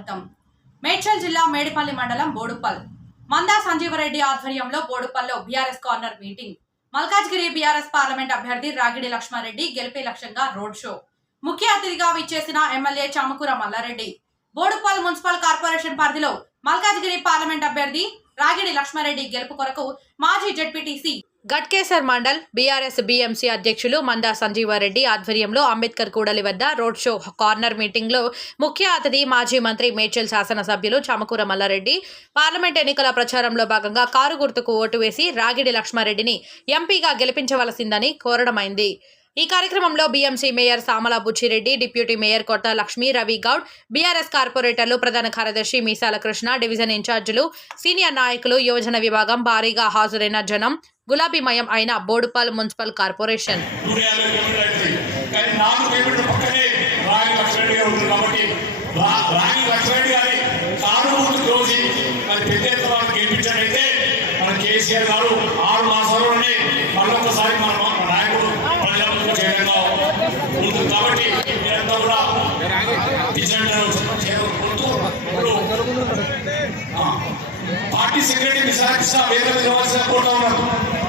స్వాగతం. మేడ్చల్ జిల్లా మేడిపల్లి మండలం బోడుపల్. మందా సంజీవరెడ్డి ఆధ్వర్యంలో బోడుపల్లో BRS corner meeting. Malkajgiri BRS parliament అభ్యర్థి రాగిడి లక్ష్మారెడ్డి గెలిపే లక్ష్యంగా రోడ్ షో. ముఖ్య అతిథిగా విచ్చేసిన MLA Chamakura Malla Reddy. Boduppal municipal corporation పరిధిలో మల్కాజ్గిరి పార్లమెంట్ అభ్యర్థి రాగిడి లక్ష్మారెడ్డి గెలుపు కొరకు మాజీ ZPTC Ghatkesar mandal BRS BMC అధ్యక్షులు మందా సంజీవారెడ్డి ఆధ్వర్యంలో అంబేద్కర్ కూడలి వద్ద రోడ్ షో కార్నర్ మీటింగ్లో ముఖ్య అతిథి మాజీ మంత్రి మేడ్చల్ శాసనసభ్యులు చామకూర మల్లారెడ్డి పార్లమెంట్ ఎన్నికల ప్రచారంలో భాగంగా కారు గుర్తుకు ఓటు వేసి రాగిడి లక్ష్మారెడ్డిని ఎంపీగా గెలిపించవలసిందని కోరడమైంది. ఈ కార్యక్రమంలో BMC mayor Samala Buchi Reddy deputy mayor Kotta Lakshmi Ravi Goud BRS కార్పొరేటర్లు ప్రధాన కార్యదర్శి మీసాల కృష్ణ డివిజన్ ఇన్ఛార్జీలు సీనియర్ నాయకులు యువజన విభాగం భారీగా హాజరైన జనం గులాబీమయం అయిన బోడుపాల్ మున్సిపల్ కార్పొరేషన్. నూట పార్టీ సెక్రటరీ విశాఖ వేదిక నివాసం కోరుతా ఉన్నారు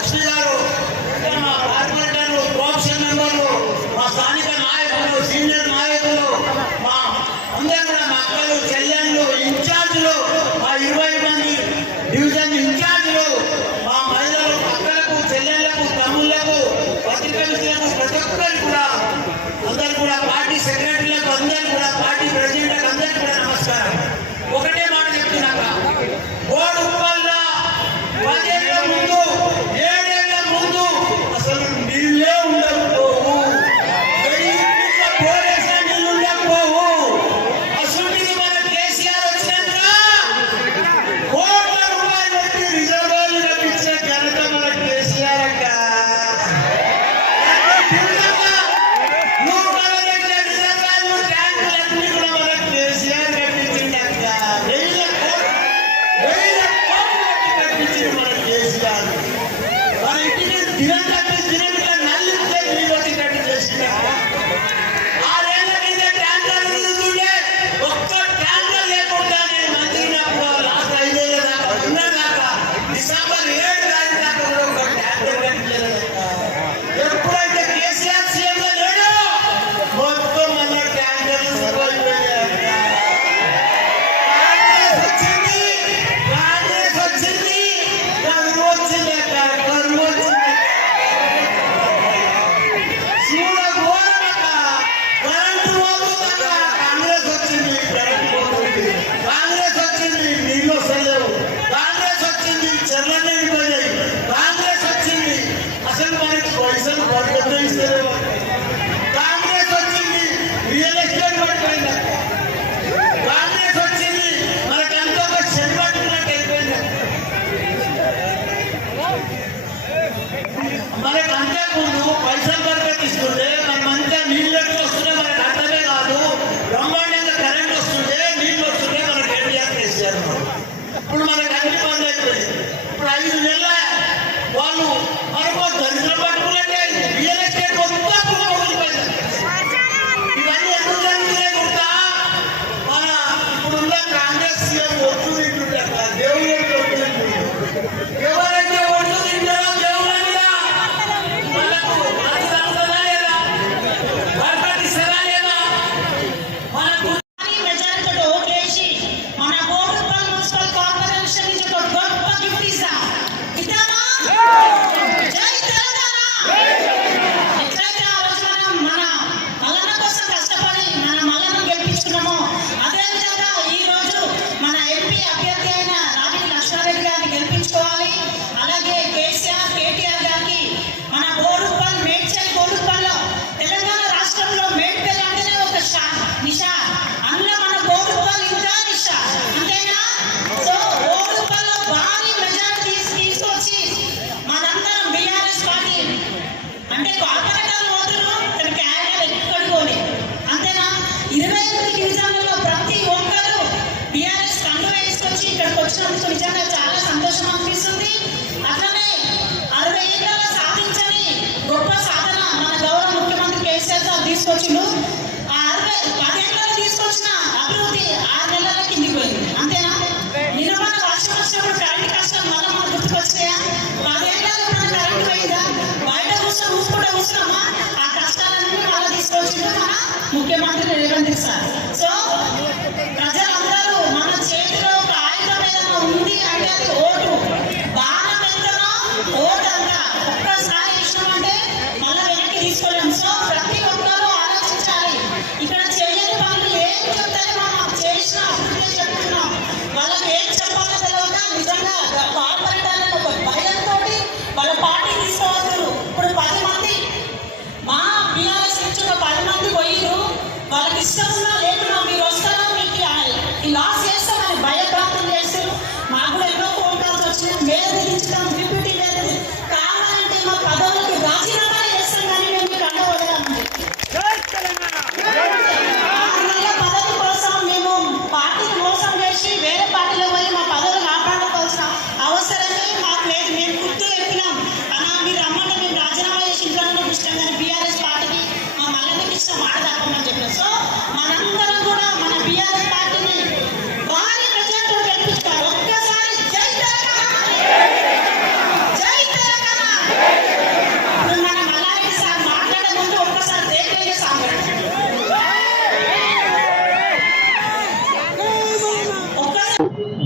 లక్ష్మి గారు మా కార్పొరేటర్లు కోఆప్షన్ మెంబర్లు మా స్థానిక నాయకులు సీనియర్ నాయకులు మా అందరూ కూడా మా అక్కలు చెల్లెళ్ళు ఇన్ఛార్జీలు మా ఇరవై మంది డివిజన్ ఇన్ఛార్జీలు మా మహిళలు అక్కలకు చెల్లెళ్ళకు తమ్ముళ్ళకు పత్రికలకు ప్రతి ఒక్కరికి కూడా అందరు కూడా పార్టీ సెక్రటరీలకు అందరు కూడా party much we're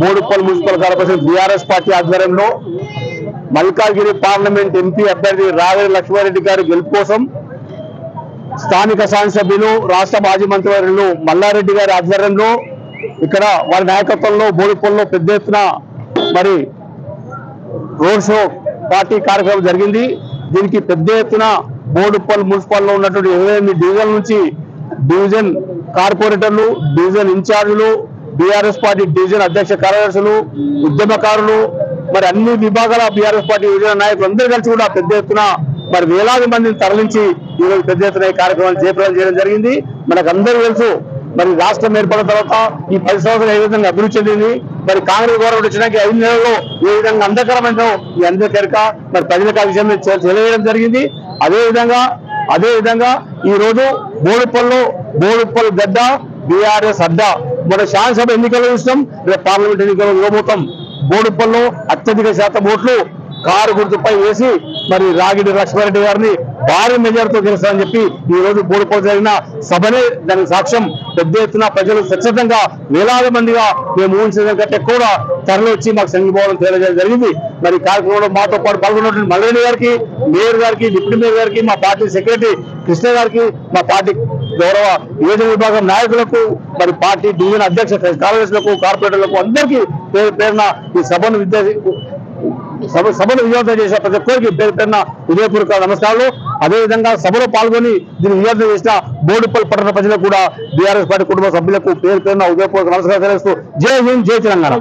Boduppal municipal corporation BRS party ఆధ్వర్యంలో మల్కాగిరి పార్లమెంట్ ఎంపీ అభ్యర్థి రావేరి లక్ష్మారెడ్డి గారి గెలుపు కోసం స్థానిక శాసనసభ్యులు రాష్ట్ర మాజీ మంత్రివర్యులు మల్లారెడ్డి గారి ఆధ్వర్యంలో ఇక్కడ వారి నాయకత్వంలో బోడుప్పల్లో పెద్ద ఎత్తున మరి రోడ్ షో పార్టీ కార్యక్రమం జరిగింది. దీనికి పెద్ద ఎత్తున బోడుప్పల్ మున్సిపల్లో ఉన్నటువంటి ఇరవై ఎనిమిది డివిజన్ నుంచి డివిజన్ కార్పొరేటర్లు డివిజన్ ఇన్ఛార్జీలు బీఆర్ఎస్ పార్టీ డివిజన్ అధ్యక్ష కార్యదర్శులు ఉద్యమకారులు మరి అన్ని విభాగాల బీఆర్ఎస్ పార్టీ యువజన నాయకులు అందరూ కలిసి కూడా పెద్ద ఎత్తున మరి వేలాది మందిని తరలించి ఈ రోజు పెద్ద ఎత్తున ఈ కార్యక్రమాన్ని జయప్రదం చేయడం జరిగింది. మనకు అందరూ తెలుసు మరి రాష్ట్రం ఏర్పడిన తర్వాత ఈ పది సంవత్సరాలు ఏ విధంగా అభివృద్ధి చెందింది మరి కాంగ్రెస్ గవర్నమెంట్ వచ్చినాక ఐదు నెలల్లో ఏ విధంగా అంధకరమైన ఈ అందకరిక మరి ప్రజలకు ఆ విషయం తెలియజేయడం జరిగింది. అదే విధంగా అదే విధంగా ఈ రోజు బోడుపల్లు బోడుపల్లి గడ్డ బీఆర్ఎస్ అడ్డా. మన శాసనసభ ఎన్నికల్లో చూస్తాం రేపు పార్లమెంట్ ఎన్నికల్లో ఇవ్వబోతాం బోడుపల్లో అత్యధిక శాతం ఓట్లు. కారు గుర్తుపై వేసి మరి రాగిడి లక్ష్మారెడ్డి గారిని భారీ మెజార్టీతో గెలుస్తారని చెప్పి ఈ రోజు బోడుపల్లి జరిగిన సభనే దానికి సాక్ష్యం. పెద్ద ఎత్తున ప్రజలు ఖచ్చితంగా వేలాది మందిగా మేము ఊహించడం కంటే కూడా తరలి వచ్చి మాకు సంఘీభావం తెలియజేయడం జరిగింది. మరి కార్యక్రమంలో మాతో పాటు పాల్గొన్నటువంటి మల్లరెడ్డి గారికి మేయర్ గారికి డిప్యూటీ మేయర్ గారికి మా పార్టీ సెక్రటరీ కృష్ణ గారికి మా పార్టీ గౌరవ యువజన విభాగం నాయకులకు మరి పార్టీ డివిజన్ అధ్యక్ష కార్యదర్శులకు కార్పొరేటర్లకు అందరికీ పేరు పేరున ఈ సభను సభను విజయవంతం చేసిన ప్రతి ఒక్కరికి పేరు పేరున ఉదయపూర్వక నమస్కారాలు. అదేవిధంగా సభలో పాల్గొని దీన్ని విజయవంతం చేసిన బోడుపల్లి పట్టణ ప్రజలకు కూడా బీఆర్ఎస్ పార్టీ కుటుంబ సభ్యులకు పేరు పేరున ఉదయపూర్వక నమస్కారం తెలుస్తూ జై హింద్ జై తెలంగాణ.